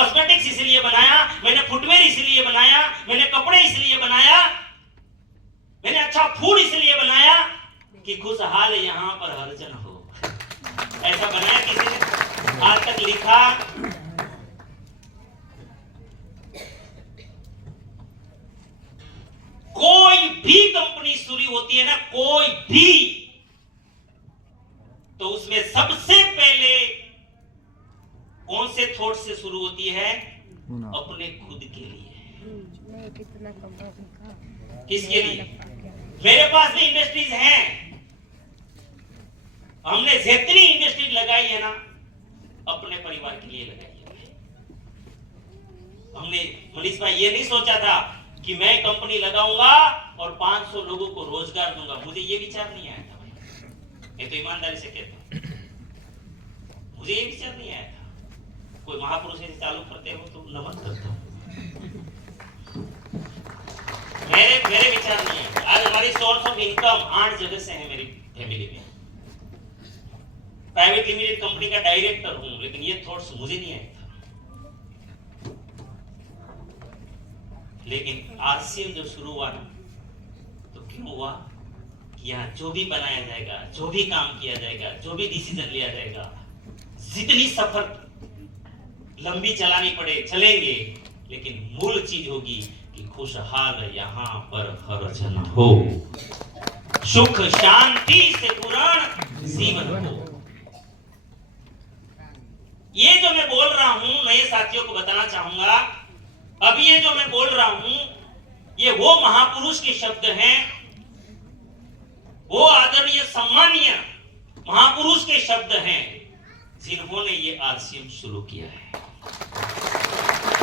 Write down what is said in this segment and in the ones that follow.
Cosmetics इसलिए बनाया, मैंने फुटवेयर इसलिए बनाया, मैंने कपड़े इसलिए बनाया, मैंने अच्छा फूड इसलिए बनाया कि खुशहाल यहाँ पर हर जन हो। ऐसा बनाया किसी ने आज तक लिखा? कोई भी कंपनी शुरू होती है ना, कोई भी, तो उसमें सबसे पहले कौन से थॉट से शुरू होती है? अपने खुद के लिए। किसके लिए? मेरे पास भी इंडस्ट्रीज हैं, हमने जितनी इंडस्ट्री लगाई है ना, अपने परिवार के लिए लगाई है। हमने, मनीष भाई, ये नहीं सोचा था कि मैं कंपनी लगाऊंगा और 500 लोगों को रोजगार दूंगा। मुझे ये विचार नहीं आया था भाई, ये तो ईमानदारी से कहता हूं, मुझे ये विचार नहीं आया था। कोई महापुरुष ऐसे चालू करते हो तो नमन करता हूं, मेरे विचार नहीं है। आज हमारी सोर्स ऑफ इनकम 8 जगह से है मेरी फैमिली में। प्राइवेट लिमिटेड कंपनी का डायरेक्टर हूं, लेकिन ये थॉट्स मुझे नहीं आए था। लेकिन आरसीएम जब शुरू हुआ ना, तो क्यों हुआ कि यहाँ जो भी बनाया जाएगा, जो भी काम किया जाएगा, जो भी डिसीजन लिया जाएगा, जितनी सफर लंबी चलानी पड़े चलेंगे, लेकिन मूल चीज होगी कि खुशहाल यहाँ पर हर जन हो, सुख शांति से पूर्ण जीवन हो। ये जो मैं बोल रहा हूं, नए साथियों को बताना चाहूंगा, अब ये जो मैं बोल रहा हूं, ये वो महापुरुष के शब्द हैं, वो आदरणीय सम्मानीय महापुरुष के शब्द हैं, जिन्होंने ये आरसीएम शुरू किया है,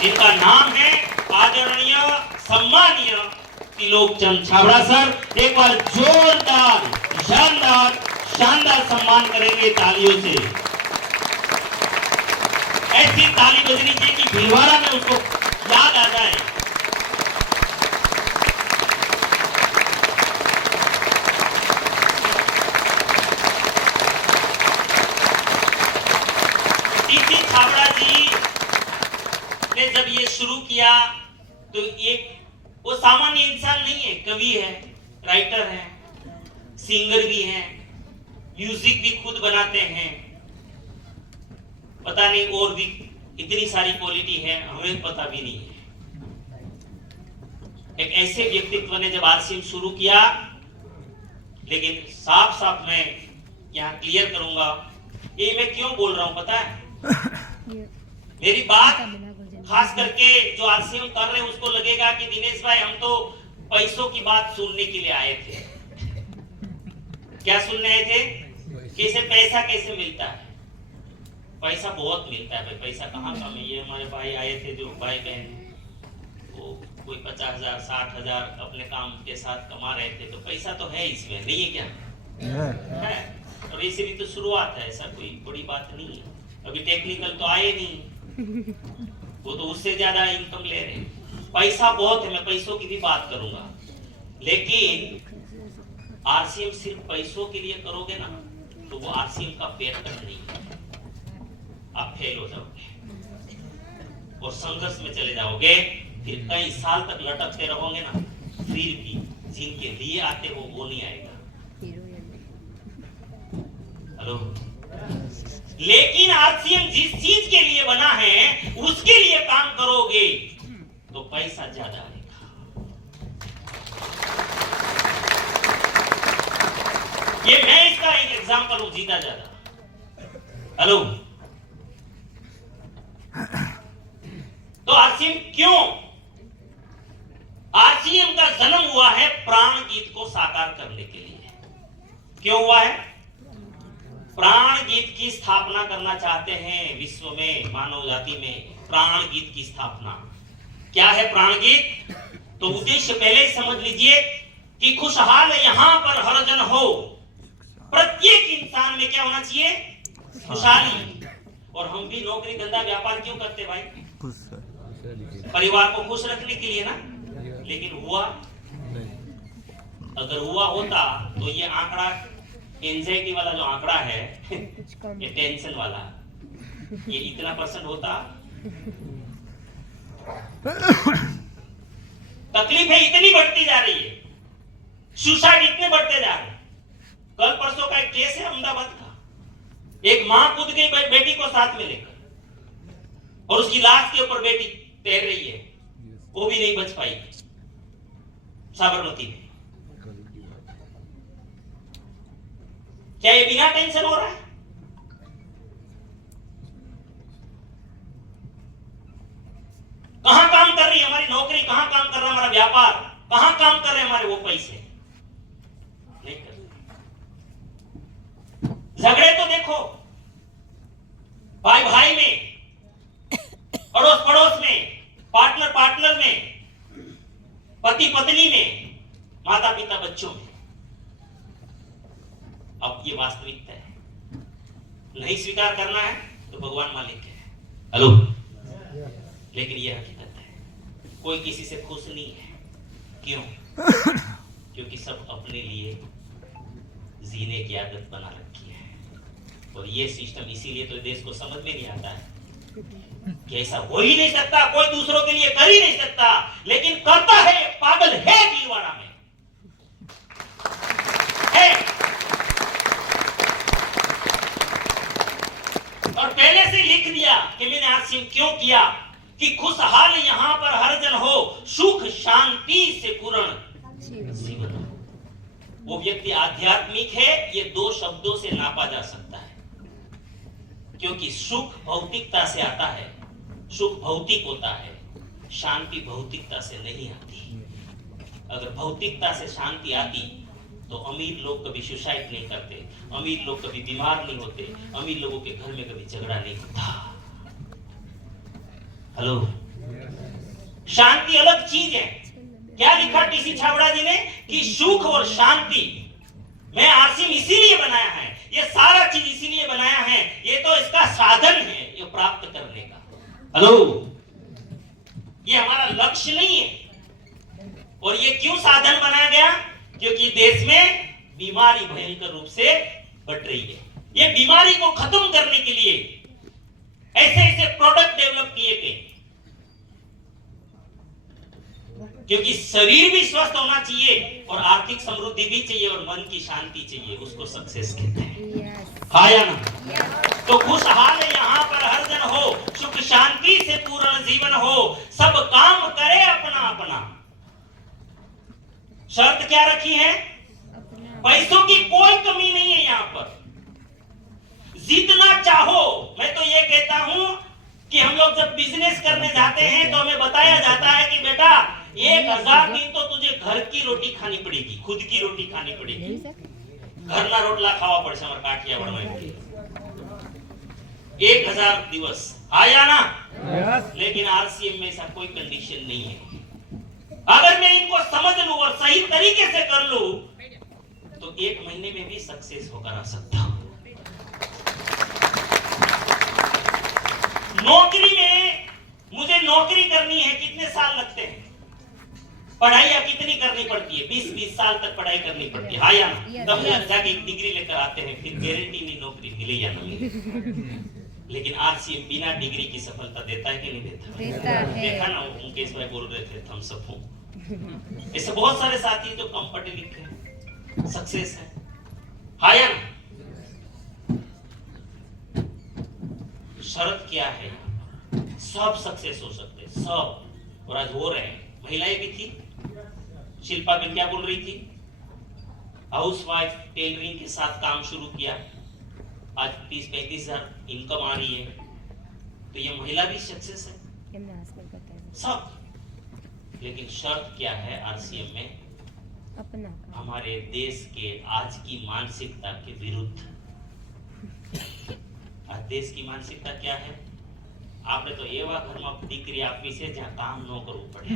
जिनका नाम है आदरणीय सम्मानीय त्रिलोकचंद छाबड़ा सर। एक बार जोरदार शानदार सम्मान करेंगे तालियों से। ऐसी ताली बजनी चाहिए कि भीलवाड़ा में उसको याद आ जाए। टीसी छाबड़ा जी ने जब ये शुरू किया तो एक वो सामान्य इंसान नहीं है, कवि है, राइटर है, सिंगर भी है, म्यूजिक भी खुद बनाते हैं, पता नहीं और भी इतनी सारी क्वालिटी है, हमें पता भी नहीं है। एक ऐसे व्यक्तित्व ने जब आरसीएम शुरू किया, लेकिन साफ मैं यहाँ क्लियर करूंगा, ये मैं क्यों बोल रहा हूं पता है? मेरी बात खास करके जो आरसीएम कर रहे हैं उसको लगेगा कि दिनेश भाई हम तो पैसों की बात सुनने के लिए आए थे। क्या सुनने आए थे? कैसे पैसा कैसे मिलता है? पैसा बहुत मिलता है भाई, पैसा कहाँ कम है। ये हमारे भाई आए थे, जो भाई बहन, वो कोई 50,000 60,000 अपने काम के साथ कमा रहे थे, तो पैसा तो है इसमें, नहीं है क्या? है। और ऐसे भी तो शुरुआत है, ऐसा कोई बड़ी बात नहीं है। अभी टेक्निकल तो आए नहीं, वो तो उससे ज्यादा इनकम ले रहे हैं। पैसा बहुत है, मैं पैसों की भी बात करूंगा, लेकिन आरसीएम सिर्फ पैसों के लिए करोगे ना, तो वो आरसीएम का पैटर्न नहीं है। आप फेल हो जाओगे और संघर्ष में चले जाओगे, फिर कई साल तक लटकते रहोगे ना, फिर भी जिनके लिए आते हो वो नहीं आएगा। हेलो। लेकिन आरसीएम जिस चीज के लिए बना है उसके लिए काम करोगे तो पैसा ज्यादा आएगा। ये मैं इसका एक एग्जांपल हूं, जीता ज्यादा। हेलो। तो आरसीएम क्यों? आरसीएम का जन्म हुआ है प्राण गीत को साकार करने के लिए। क्यों हुआ है? प्राण गीत की स्थापना करना चाहते हैं विश्व में, मानव जाति में प्राण गीत की स्थापना। क्या है प्राण गीत? तो उद्देश्य पहले समझ लीजिए कि खुशहाल यहां पर हर जन हो। प्रत्येक इंसान में क्या होना चाहिए? खुशहाली। और हम भी नौकरी धंधा व्यापार क्यों करते भाई? परिवार को खुश रखने के लिए ना। लेकिन हुआ? अगर हुआ होता तो ये आंकड़ा, एंजाइटी वाला जो आंकड़ा है, ये टेंशन वाला, ये इतना % होता? तकलीफें इतनी बढ़ती जा रही है, सुसाइड इतने बढ़ते जा रहे हैं। कल परसों का एक केस है अहमदाबाद का, एक मां कूद गई बेटी को साथ में लेकर और उसकी लाश के ऊपर बेटी तैर रही है, वो भी नहीं बच पाई साबरमती में। क्या ये बिना टेंशन हो रहा है? कहां काम कर रही है हमारी नौकरी, कहां काम कर रहा है हमारा व्यापार, कहां काम कर रहे हैं हमारे वो पैसे? नहीं कर रहे। झगड़े तो देखो भाई भाई में, अड़ोस पड़ोस में, पार्टनर पार्टनर में, पति पत्नी में, माता पिता बच्चों में। अब ये वास्तविकता है, नहीं स्वीकार करना है तो भगवान मालिक है। हेलो, लेकिन ये हकीकत है, कोई किसी से खुश नहीं है। क्यों? क्योंकि सब अपने लिए जीने की आदत बना रखी है। और ये सिस्टम इसीलिए तो देश को समझ में नहीं आता है कि ऐसा हो ही नहीं सकता, कोई दूसरों के लिए कर ही नहीं सकता, लेकिन करता है, पागल है भीलवाड़ा में है। और पहले से लिख दिया कि मैंने आज से क्यों किया कि खुशहाल यहां पर हर जन हो, सुख शांति से पूर्ण जीवन हो। वो व्यक्ति आध्यात्मिक है, ये दो शब्दों से नापा जा सकता है। क्योंकि सुख भौतिकता से आता है, सुख भौतिक होता है, शांति भौतिकता से नहीं आती। अगर भौतिकता से शांति आती तो अमीर लोग कभी सुसाइड नहीं करते, अमीर लोग कभी बीमार नहीं होते, अमीर लोगों के घर में कभी झगड़ा नहीं होता। हेलो, शांति अलग चीज है। क्या लिखा टीसी छाबड़ा जी ने कि सुख और शांति मैं आसिम इसीलिए बनाया है, ये सारा चीज इसीलिए बनाया है, ये तो इसका साधन है ये प्राप्त करने का। हेलो, ये हमारा लक्ष्य नहीं है। और ये क्यों साधन बनाया गया? क्योंकि देश में बीमारी भयंकर रूप से बढ़ रही है। ये बीमारी को खत्म करने के लिए ऐसे ऐसे प्रोडक्ट डेवलप किए गए, क्योंकि शरीर भी स्वस्थ होना चाहिए और आर्थिक समृद्धि भी चाहिए और मन की शांति चाहिए, उसको सक्सेस कहते हैं। खाया ना? तो खुशहाल यहाँ पर हर जन हो, सुख शांति से पूर्ण जीवन हो, सब काम करे अपना अपना। शर्त क्या रखी है? पैसों की कोई कमी नहीं है यहाँ पर, जितना चाहो। मैं तो ये कहता हूं कि हम लोग जब बिजनेस करने जाते हैं तो हमें बताया जाता है कि बेटा 1000 दिन तो तुझे घर की रोटी खानी पड़ेगी, खुद की रोटी खानी पड़ेगी। घर ना रोटला खावा पड़े हमारे काठियावाड़ में 1000 दिवस आया ना। लेकिन आरसीएम में ऐसा कोई कंडीशन नहीं है। अगर मैं इनको समझ लूं और सही तरीके से कर लूं तो 1 महीने में भी सक्सेस होकर आ सकता हूं। नौकरी में मुझे नौकरी करनी है, कितने साल लगते हैं? पढ़ाई कितनी करनी पड़ती है? 20-20 साल तक पढ़ाई करनी पड़ती है। हाँ या ना? तब जाके एक डिग्री लेकर आते हैं, फिर गारंटी नहीं नौकरी मिले या ना मिले। लेकिन आरसीएम बिना डिग्री की सफलता देता है कि नहीं देता? देता है। देखा ना, मुकेश भाई बोल रहे थे हम सब हूं। ऐसे बहुत सारे साथी जो कम पढ़े लिखे हैं, सक्सेस है। हाँ या ना? शर्त क्या है? सब सक्सेस हो सकते हैं, सब। और आज हो रहे हैं। महिलाएं भी थी, शिल्पा बहन क्या बोल रही थी? हाउसवाइफ टेलरिंग के साथ काम शुरू किया, आज 30-35 हजार इनकम आ रही है, तो ये महिला भी सक्सेस है सब। लेकिन शर्त क्या है आरसीएम में? अपना हमारे देश के आज की मानसिकता के विरुद्ध। आज देश की मानसिकता क्या है? आपने तो एवा घर में दीकरी आपी से जहां काम न करવું પડે।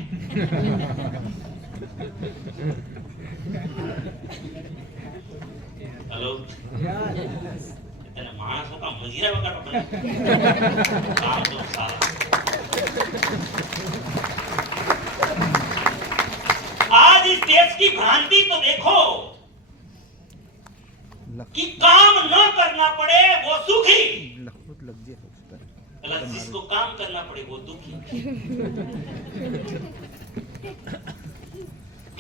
हेलो, इतने मानसों का मजीरा वकाट पड़े काम तो सारा। आज इस देश की भ्रांति तो देखो कि काम न करना पड़े वो सुखी। प्लस जिसको काम करना पड़े वो दुखी।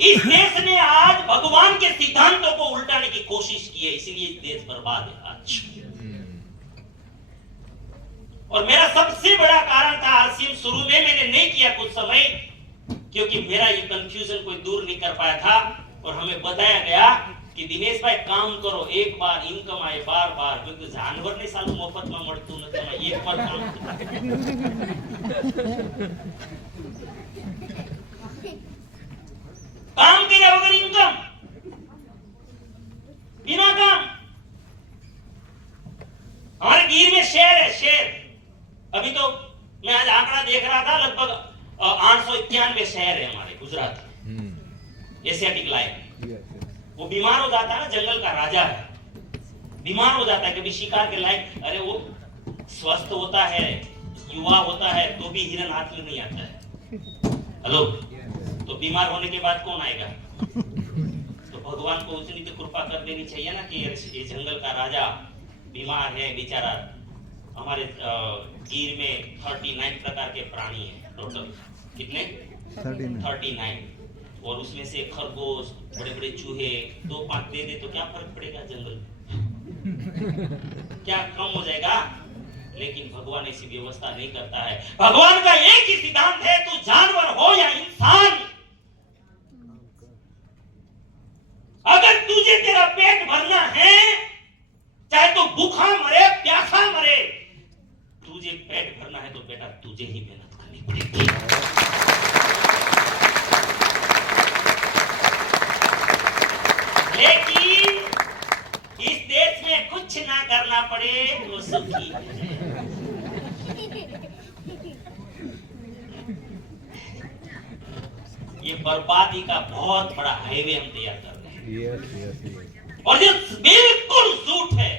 इस देश ने आज भगवान के सिद्धांतों को उल्टाने की कोशिश की है, इसीलिए देश बर्बाद है आज। और मेरा सबसे बड़ा कारण था आरसीएम शुरू में मैंने नहीं किया कुछ समय, क्योंकि मेरा ये कंफ्यूजन कोई दूर नहीं कर पाया था। और हमें बताया गया कि दिनेश भाई काम करो, एक बार इनकम आए बार बार, क्योंकि जानवर ने सालों मुफ्त में મળતું નથી, एक बार काम काम किया वगैरह इनकम, बिना काम। हमारे गिर में शेर है, शेर। अभी तो मैं आज आंकड़ा देख रहा था, लगभग 891 शहर है हमारे गुजरात में, एशियाटिक लायन। वो बीमार हो जाता है ना, जंगल का राजा है, बीमार हो जाता है कभी शिकार के लायक। अरे वो स्वस्थ होता है, युवा होता है, तो भी हिरन हाथ में नहीं आता है। हेलो, तो बीमार होने के बाद कौन आएगा? तो भगवान को उतनी तो कृपा कर देनी चाहिए ना कि ये जंगल का राजा बीमार है बेचारा। हमारे गिर में 39 प्रकार के प्राणी हैं टोटल। कितने? 39। और उसमें से खरगोश, बड़े बड़े चूहे 2-5 दे दे तो क्या फर्क पड़ेगा जंगल क्या कम हो जाएगा? लेकिन भगवान ऐसी व्यवस्था नहीं करता है। भगवान का एक ही सिद्धांत है, तू जानवर हो या इंसान, अगर तुझे तेरा पेट भरना है, चाहे तो भूखा मरे प्यासा मरे, तुझे पेट भरना है तो बेटा तुझे ही मेहनत करनी पड़ेगी। लेकिन इस देश में कुछ ना करना पड़े तो सुखी है। ये बर्बादी का बहुत बड़ा हाईवे हम तैयार कर रहे हैं। और ये बिल्कुल झूठ है,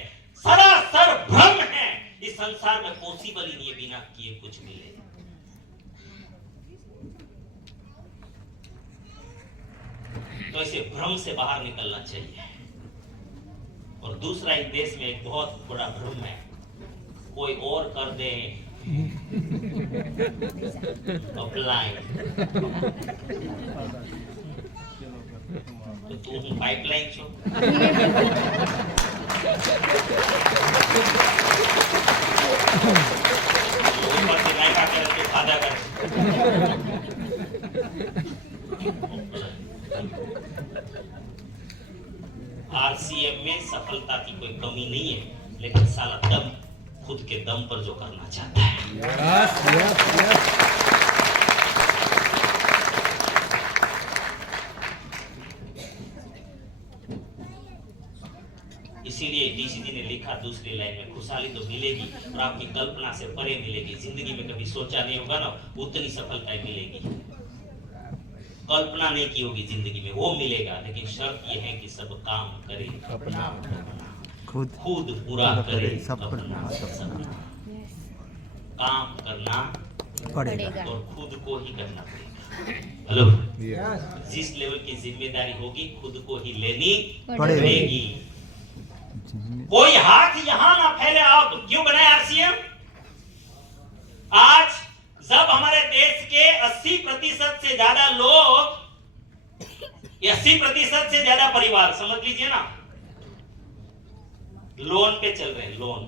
सरासर भ्रम है। इस संसार में पॉसिबल ही नहीं है बिना किए कुछ मिले। तो इसे भ्रम से बाहर निकलना चाहिए। और दूसरा, इस देश में एक बहुत बड़ा भ्रम है, कोई और कर दे अपलाइन, तो तू पाइपलाइन छो। ऊपर से नायका कर के खादा कर। आरसीएम में सफलता की कोई कमी नहीं है, लेकिन साला दम खुद के दम पर जो करना चाहता है। इसीलिए डीसीजी ने लिखा दूसरी लाइन में, खुशहाली तो मिलेगी और आपकी कल्पना से परे मिलेगी। जिंदगी में कभी सोचा नहीं होगा ना, उतनी सफलता मिलेगी। कल्पना नहीं की होगी जिंदगी में, वो मिलेगा। लेकिन शर्त ये है कि सब काम करे अपना, खुद पूरा करे अपना सपना। काम करना पड़ेगा और खुद को ही करना पड़ेगा। हेलो, जिस लेवल की जिम्मेदारी होगी खुद को ही लेनी पड़ेगी। कोई हाथ यहां ना फैले। आप क्यों बनाए आरसीएम? आज जब हमारे देश के 80% से ज्यादा लोग, 80% से ज्यादा परिवार, समझ लीजिए ना, लोन पे चल रहे हैं, लोन।